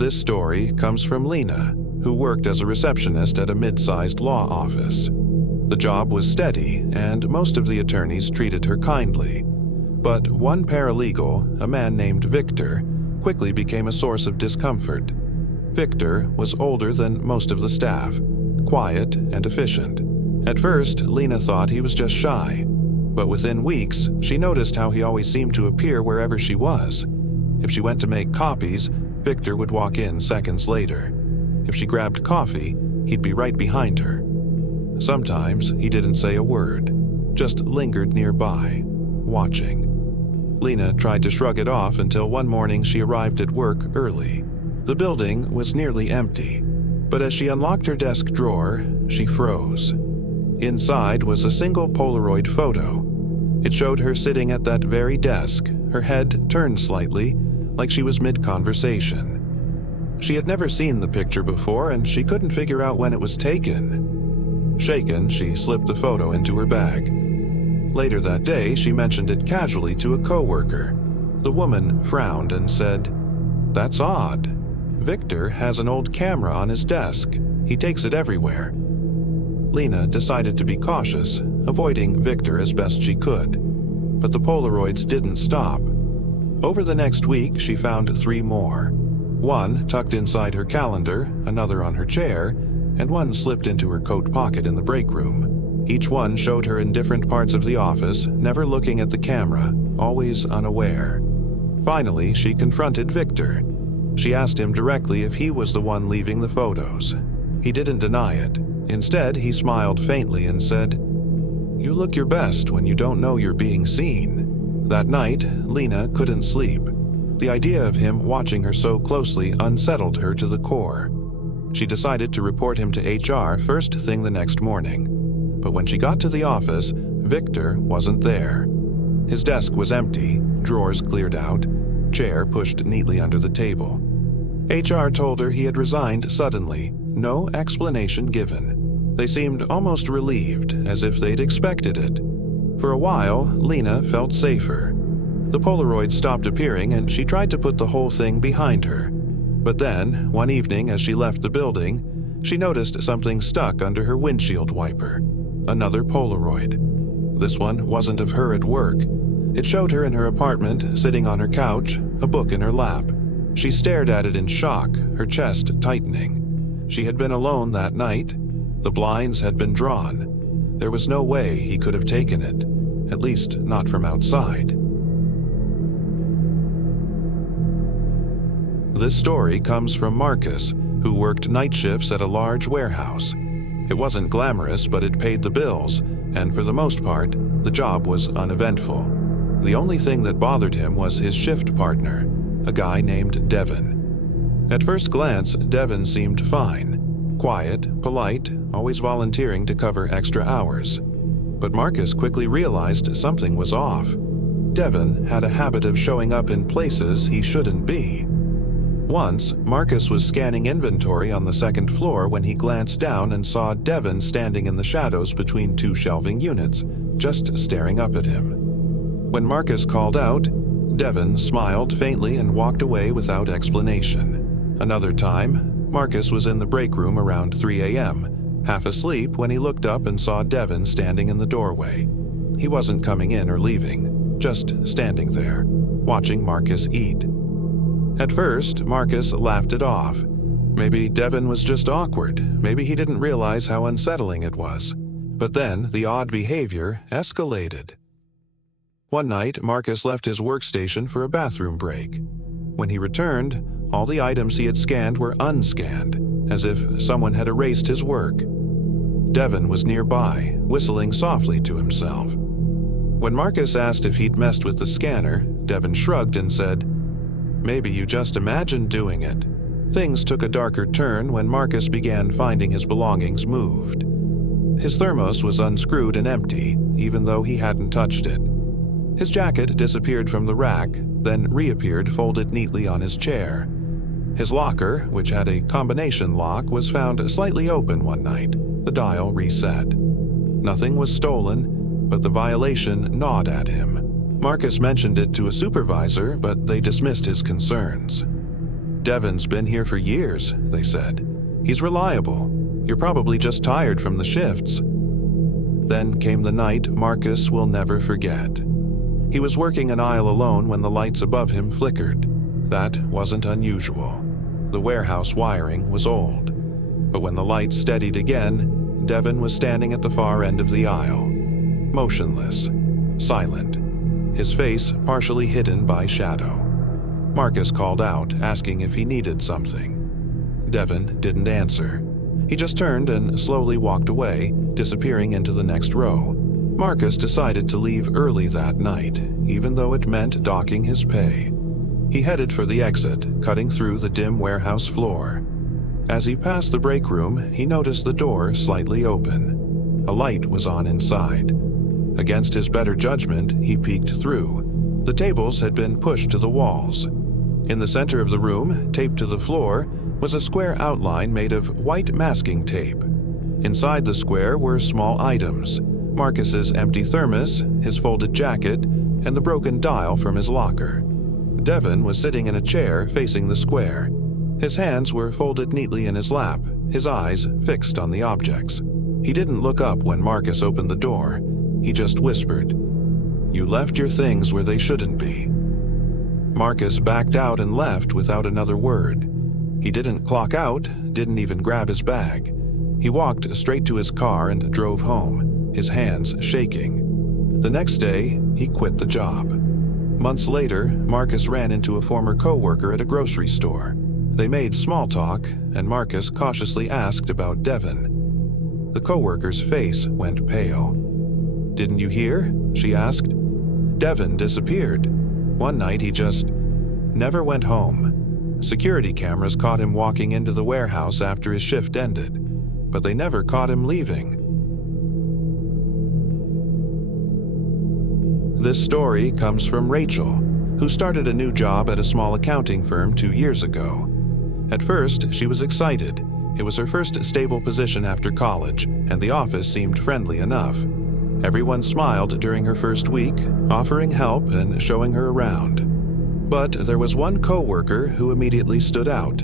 This story comes from Lena, who worked as a receptionist at a mid-sized law office. The job was steady, and most of the attorneys treated her kindly. But one paralegal, a man named Victor, quickly became a source of discomfort. Victor was older than most of the staff, quiet and efficient. At first, Lena thought he was just shy, but within weeks, she noticed how he always seemed to appear wherever she was. If she went to make copies, Victor would walk in seconds later. If she grabbed coffee, he'd be right behind her. Sometimes he didn't say a word, just lingered nearby, watching. Lena tried to shrug it off until one morning she arrived at work early. The building was nearly empty, but as she unlocked her desk drawer, she froze. Inside was a single Polaroid photo. It showed her sitting at that very desk, her head turned slightly, like she was mid-conversation. She had never seen the picture before, and she couldn't figure out when it was taken. Shaken, she slipped the photo into her bag. Later that day, she mentioned it casually to a coworker. The woman frowned and said, "That's odd. Victor has an old camera on his desk. He takes it everywhere." Lena decided to be cautious, avoiding Victor as best she could. But the Polaroids didn't stop. Over the next week, she found 3 more. One tucked inside her calendar, another on her chair, and one slipped into her coat pocket in the break room. Each one showed her in different parts of the office, never looking at the camera, always unaware. Finally, she confronted Victor. She asked him directly if he was the one leaving the photos. He didn't deny it. Instead, he smiled faintly and said, "You look your best when you don't know you're being seen." That night, Lena couldn't sleep. The idea of him watching her so closely unsettled her to the core. She decided to report him to HR first thing the next morning. But when she got to the office, Victor wasn't there. His desk was empty, drawers cleared out, chair pushed neatly under the table. HR told her he had resigned suddenly, no explanation given. They seemed almost relieved, as if they'd expected it. For a while, Lena felt safer. The Polaroid stopped appearing and she tried to put the whole thing behind her. But then, one evening as she left the building, she noticed something stuck under her windshield wiper. Another Polaroid. This one wasn't of her at work. It showed her in her apartment, sitting on her couch, a book in her lap. She stared at it in shock, her chest tightening. She had been alone that night. The blinds had been drawn. There was no way he could have taken it, at least not from outside. This story comes from Marcus, who worked night shifts at a large warehouse. It wasn't glamorous, but it paid the bills, and for the most part, the job was uneventful. The only thing that bothered him was his shift partner, a guy named Devin. At first glance, Devin seemed fine. Quiet, polite, always volunteering to cover extra hours. But Marcus quickly realized something was off. Devin had a habit of showing up in places he shouldn't be. Once, Marcus was scanning inventory on the second floor when he glanced down and saw Devin standing in the shadows between 2 shelving units, just staring up at him. When Marcus called out, Devin smiled faintly and walked away without explanation. Another time, Marcus was in the break room around 3 a.m., half asleep when he looked up and saw Devin standing in the doorway. He wasn't coming in or leaving, just standing there, watching Marcus eat. At first, Marcus laughed it off. Maybe Devin was just awkward. Maybe he didn't realize how unsettling it was. But then the odd behavior escalated. One night, Marcus left his workstation for a bathroom break. When he returned, all the items he had scanned were unscanned, as if someone had erased his work. Devin was nearby, whistling softly to himself. When Marcus asked if he'd messed with the scanner, Devin shrugged and said, "Maybe you just imagined doing it." Things took a darker turn when Marcus began finding his belongings moved. His thermos was unscrewed and empty, even though he hadn't touched it. His jacket disappeared from the rack, then reappeared folded neatly on his chair. His locker, which had a combination lock, was found slightly open one night, the dial reset. Nothing was stolen, but the violation gnawed at him. Marcus mentioned it to a supervisor, but they dismissed his concerns. "Devin's been here for years," they said. "He's reliable. You're probably just tired from the shifts." Then came the night Marcus will never forget. He was working an aisle alone when the lights above him flickered. That wasn't unusual. The warehouse wiring was old. But when the lights steadied again, Devin was standing at the far end of the aisle, motionless, silent, his face partially hidden by shadow. Marcus called out, asking if he needed something. Devin didn't answer. He just turned and slowly walked away, disappearing into the next row. Marcus decided to leave early that night, even though it meant docking his pay. He headed for the exit, cutting through the dim warehouse floor. As he passed the break room, he noticed the door slightly open. A light was on inside. Against his better judgment, he peeked through. The tables had been pushed to the walls. In the center of the room, taped to the floor, was a square outline made of white masking tape. Inside the square were small items: Marcus's empty thermos, his folded jacket, and the broken dial from his locker. Devin was sitting in a chair facing the square. His hands were folded neatly in his lap, his eyes fixed on the objects. He didn't look up when Marcus opened the door. He just whispered, "You left your things where they shouldn't be." Marcus backed out and left without another word. He didn't clock out, didn't even grab his bag. He walked straight to his car and drove home, his hands shaking. The next day, he quit the job. Months later, Marcus ran into a former coworker at a grocery store. They made small talk, and Marcus cautiously asked about Devin. The coworker's face went pale. "Didn't you hear?" she asked. "Devin disappeared. One night he just never went home. Security cameras caught him walking into the warehouse after his shift ended, but they never caught him leaving." This story comes from Rachel, who started a new job at a small accounting firm 2 years ago. At first, she was excited. It was her first stable position after college, and the office seemed friendly enough. Everyone smiled during her first week, offering help and showing her around. But there was one coworker who immediately stood out.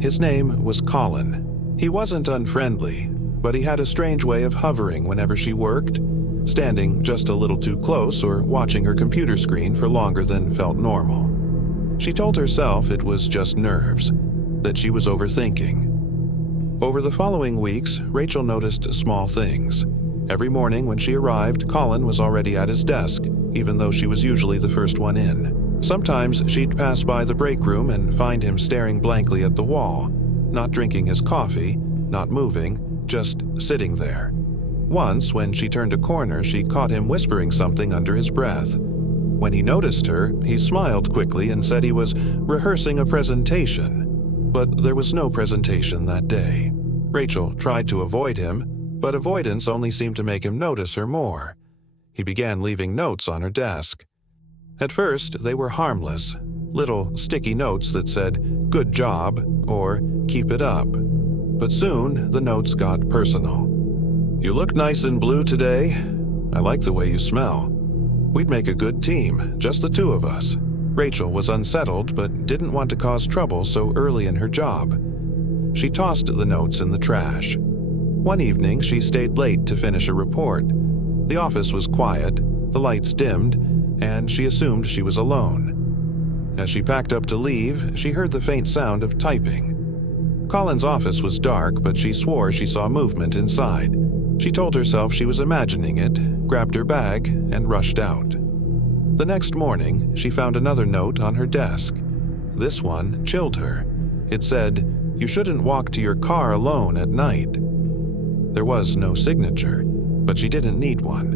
His name was Colin. He wasn't unfriendly, but he had a strange way of hovering whenever she worked, standing just a little too close or watching her computer screen for longer than felt normal. She told herself it was just nerves, that she was overthinking. Over the following weeks, Rachel noticed small things. Every morning when she arrived, Colin was already at his desk, even though she was usually the first one in. Sometimes she'd pass by the break room and find him staring blankly at the wall, not drinking his coffee, not moving, just sitting there. Once, when she turned a corner, she caught him whispering something under his breath. When he noticed her, he smiled quickly and said he was rehearsing a presentation. But there was no presentation that day. Rachel tried to avoid him, but avoidance only seemed to make him notice her more. He began leaving notes on her desk. At first, they were harmless, little sticky notes that said, "Good job," or "Keep it up." But soon, the notes got personal. "You look nice in blue today. I like the way you smell. We'd make a good team, just the two of us." Rachel was unsettled but didn't want to cause trouble so early in her job. She tossed the notes in the trash. One evening, she stayed late to finish a report. The office was quiet, the lights dimmed, and she assumed she was alone. As she packed up to leave, she heard the faint sound of typing. Colin's office was dark, but she swore she saw movement inside. She told herself she was imagining it, grabbed her bag, and rushed out. The next morning, she found another note on her desk. This one chilled her. It said, "You shouldn't walk to your car alone at night." There was no signature, but she didn't need one.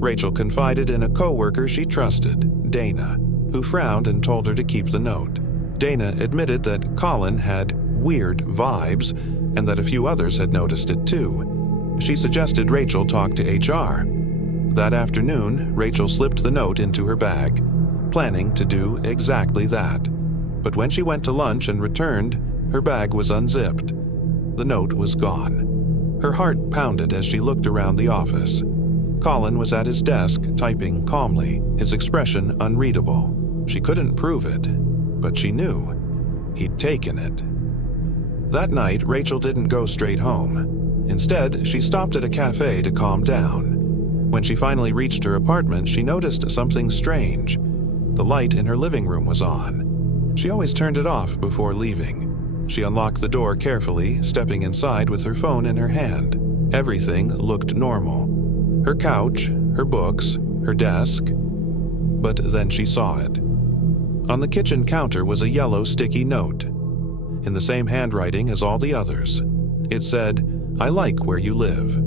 Rachel confided in a coworker she trusted, Dana, who frowned and told her to keep the note. Dana admitted that Colin had weird vibes and that a few others had noticed it too. She suggested Rachel talk to HR. That afternoon, Rachel slipped the note into her bag, planning to do exactly that. But when she went to lunch and returned, her bag was unzipped. The note was gone. Her heart pounded as she looked around the office. Colin was at his desk, typing calmly, his expression unreadable. She couldn't prove it, but she knew. He'd taken it. That night, Rachel didn't go straight home. Instead, she stopped at a cafe to calm down. When she finally reached her apartment, she noticed something strange. The light in her living room was on. She always turned it off before leaving. She unlocked the door carefully, stepping inside with her phone in her hand. Everything looked normal. Her couch, her books, her desk. But then she saw it. On the kitchen counter was a yellow sticky note, in the same handwriting as all the others. It said, "I like where you live."